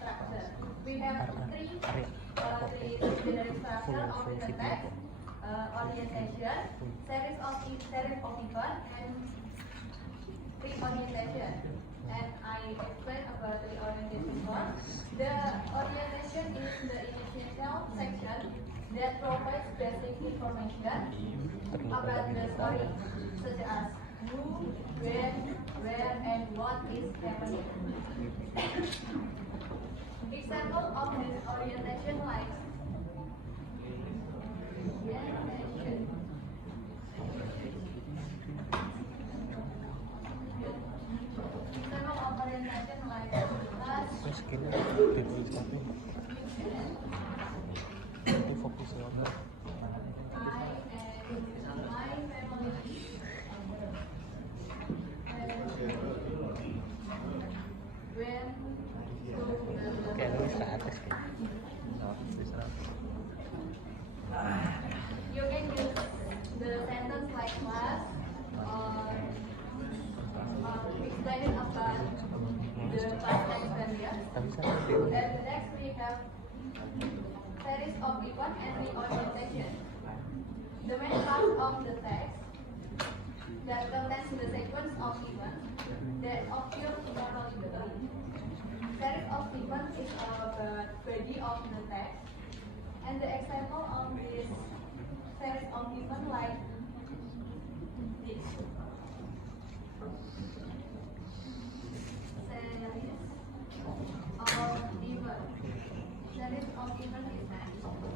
structure. We have three generic structure of written text, orientation, series of event, and pre-orientation. And I explain about the orientation first. The orientation is the initial section that provides basic information about the story, such as who, when, where, and what is happening. Example of this orientation like fokus ya. Kayak lu bisa atas kayak. You can use the sentence like class or explain about the past tense earlier. And next we have series of event and reorientation. The main part of the text that contains the sequence of events that occur chronologically. Series of events is about body of the text, and the example of this series of events like this. Series of events. Series of events is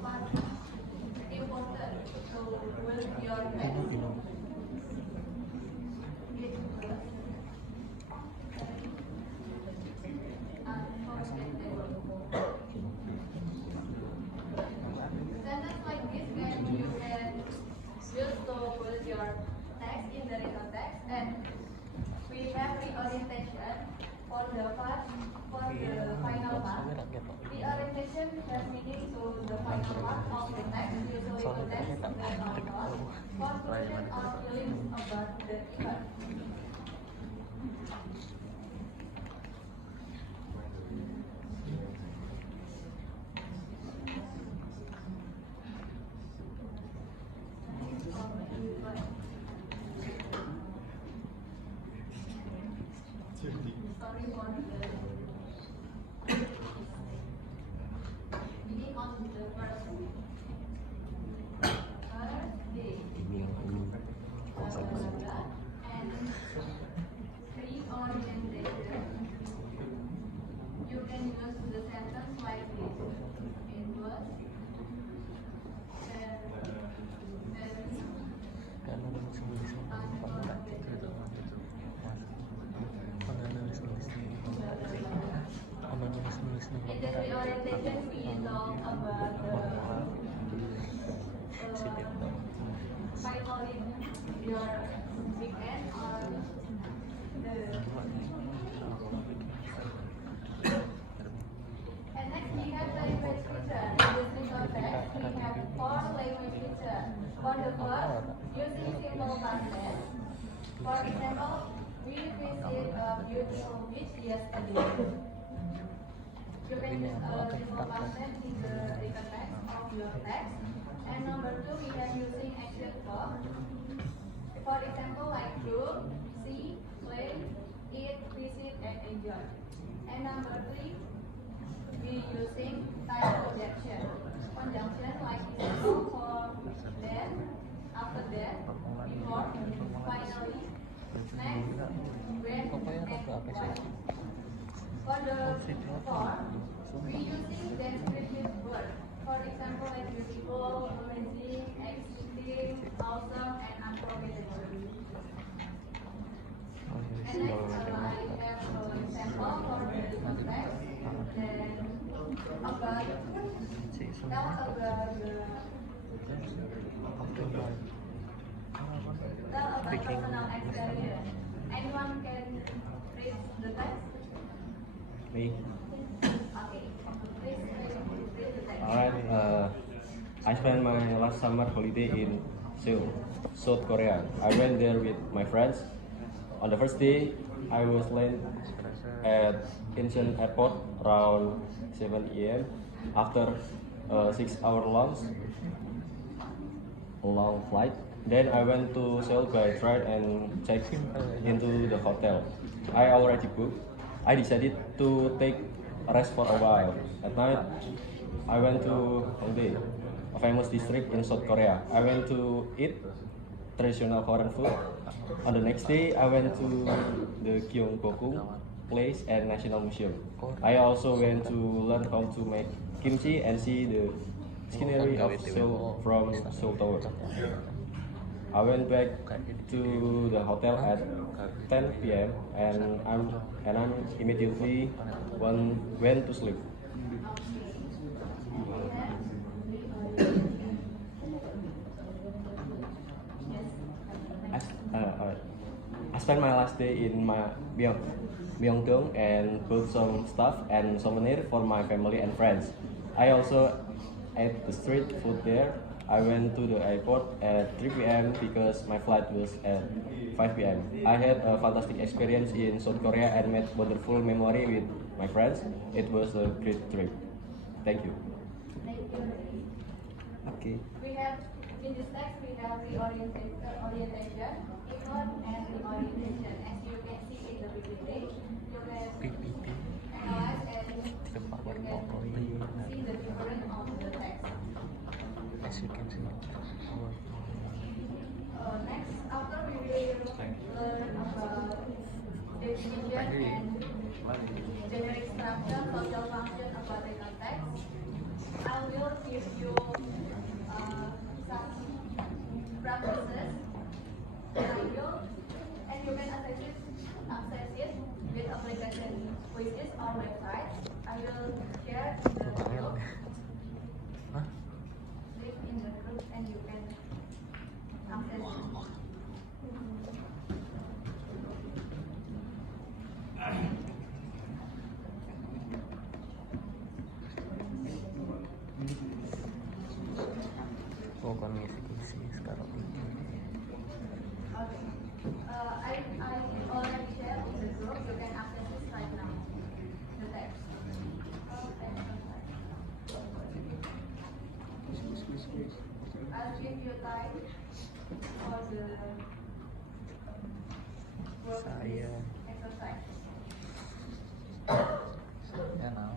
part important to build your text. Sentence like this when you can use to build your text in the written text, and we have reorientation for the final part. Reorientation has meaning to the final part of the text, usually contains the author, conclusion or feelings about the event. You can use the sentence like this. It was in the reorientation we talk about finally your weekend or and next we have language feature. In this single text we have 4 language features. For the first, using simple past tense. For example, we visit a beautiful beach yesterday. You can use a simple past tense in the written text of your text. And number 2, we have using action verb. For example, like do, see, play, eat, visit, and enjoy. And number 3, we using time conjunction. Conjunction like example for then, after that, before, finally, next, when, and why. For the form, we using descriptive word. For example, like beautiful, amazing, exciting, awesome, and unforgettable. And next, I have an example for the context. Then about tell about personal experience. Anyone can read the text? Me. Okay. Please read the text. Alright, I spent my last summer holiday in Seoul, South Korea. I went there with my friends. On the first day, I was late at Incheon Airport around 7 a.m. After a 6-hour long flight. Then I went to Seoul by train and checked into the hotel I already booked. I decided to take a rest for a while. At night, I went to Hongdae, a famous district in South Korea. I went to eat traditional Korean food. On the next day, I went to the Gyeongbokgung Place and National Museum. I also went to learn how to make kimchi and see the scenery of Seoul from Seoul Tower. I went back to the hotel at 10 p.m. and I'm immediately went to sleep. I spent my last day in Myeongdong and bought some stuff and souvenir for my family and friends. I also ate the street food there. I went to the airport at 3 p.m. because my flight was at 5 p.m. I had a fantastic experience in South Korea and made wonderful memory with my friends. It was a great trip. Thank you. Thank you. Okay. We have, in this text, we have orientation, effort, and reorientation. As you can see in the PPT, you can analyze and you can see the difference of the text. As you can see. Next, after we will learn about definition and generic structure, social function of particle text, I will give you some practices, and you can access it with application quizzes or website. I will share in the group. Link in the group and you can access it. Oh, kan ngisi sekarang ini. Okay. I already shared in the group. You can access this right now. The text. I'll give you time for the work Saya. exercise. Ya, nah.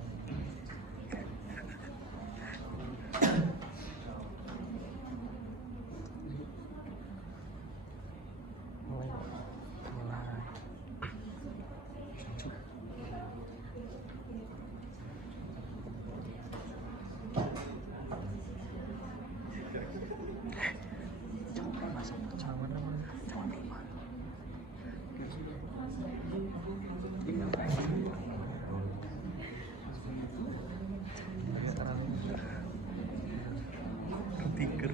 Mulai. Coba masuk ke cawan apa? Cawan lima. Tiker.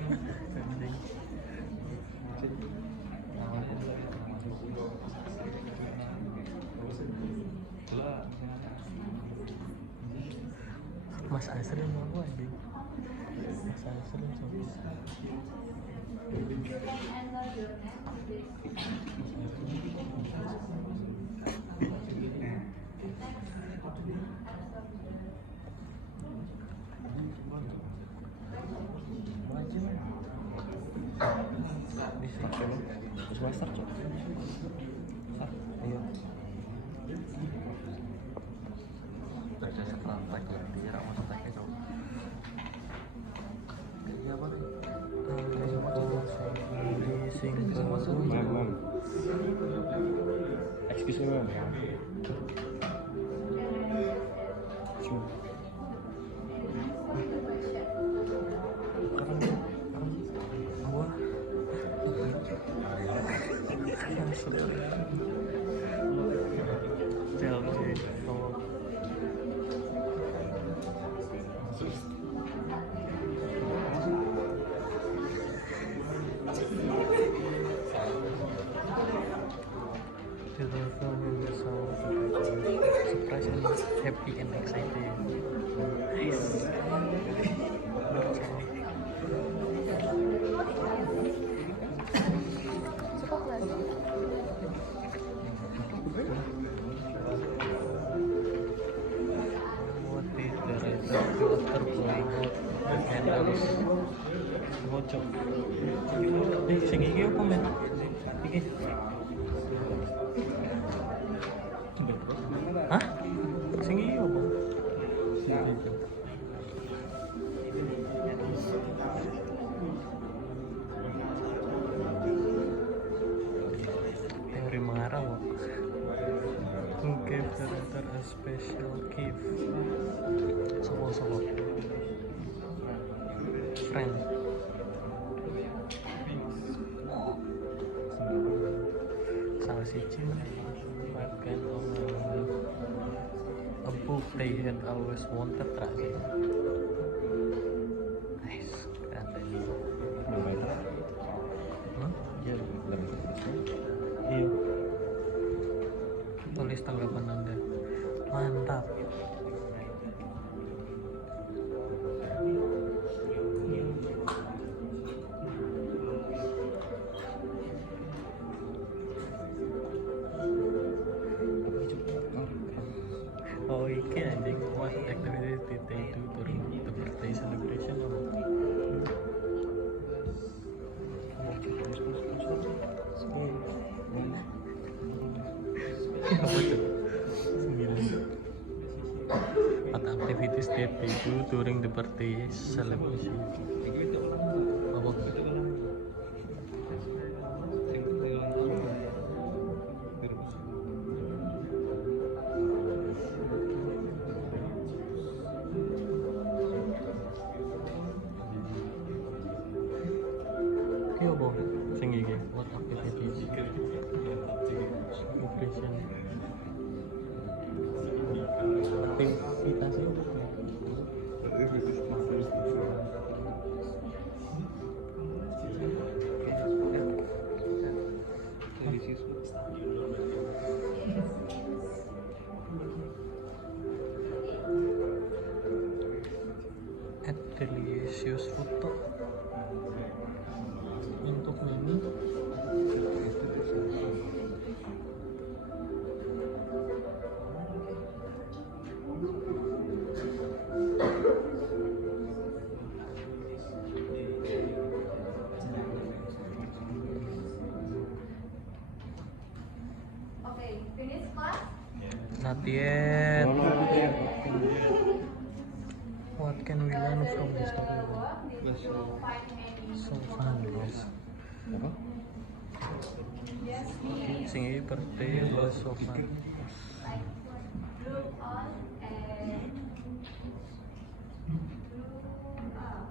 Mas Asrin mau anjing. Mas Asrin sama. You can enter your name to this. Di sini. Terus master cok. Ayo. Baca setelah tag di ramah tagnya coba. Ini apa nih? Ma'am. Excuse me, ma'am. Sure. Surprise and happy and excited. Nice. Bocok. Sing iki apa men? Iki. Hah? Sing iki apa? Teori mengarah kok. Who gave the writer a special gift? Sopo. Friend. Salah siji what kind of a book they had always wanted terakhir. Nice, keren. Iya. Iya. Tulis tanggapan Anda. Mantap. Oh iki anjing, what activities did they do during the birthday celebration? Apa tuh? 9. What activities did they do during the birthday celebration? Apa? Iya apa? Sing iki, what activities? Celebration. Aktivitas itu at delicious food untuk menu Okay, finish class. not yet. No, not yet. What can we learn from this story? Did you find any So fun, guys. Apa? Yes, me. Sing iki birthday was so fun. Like group on and group up.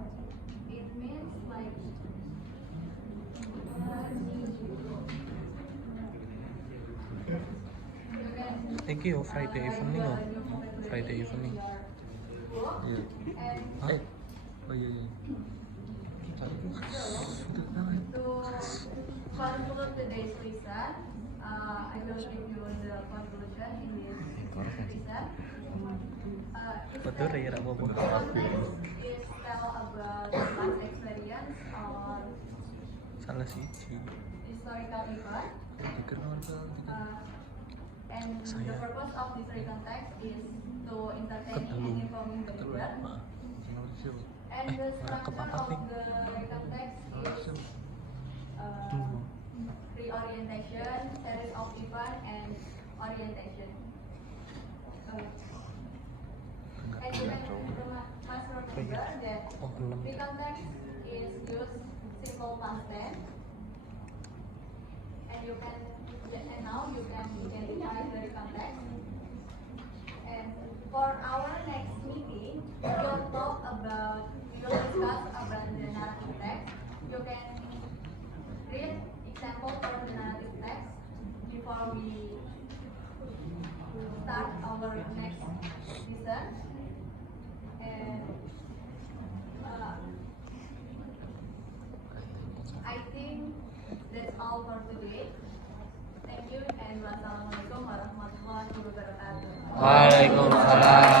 It means like you can Iki yo Friday evening yo. Friday evening. Iya. Hah? Oh iya iya. To conclude today's lesson, I will give you the conclusion in this lesson. Betul ya ra apa-apa. Is tell about past experience or Salah siji. historical event. And the Saya. purpose of historical text is to entertain Ketelu. and informing the reader. And the Ora structure kepapat of nih. the written text is Hmm. reorientation, series of event, and orientation. And you can must remember that Oh, 6. written text is used simple past tense, and you can and now you can identify the written text. And for our next meeting, we will discuss about the narrative text. You can read example from the narrative text before we start our next lesson. And I think that's all for today. Thank you and wassalamualaikum warahmatullahi wabarakatuh. Waalaikumsalam.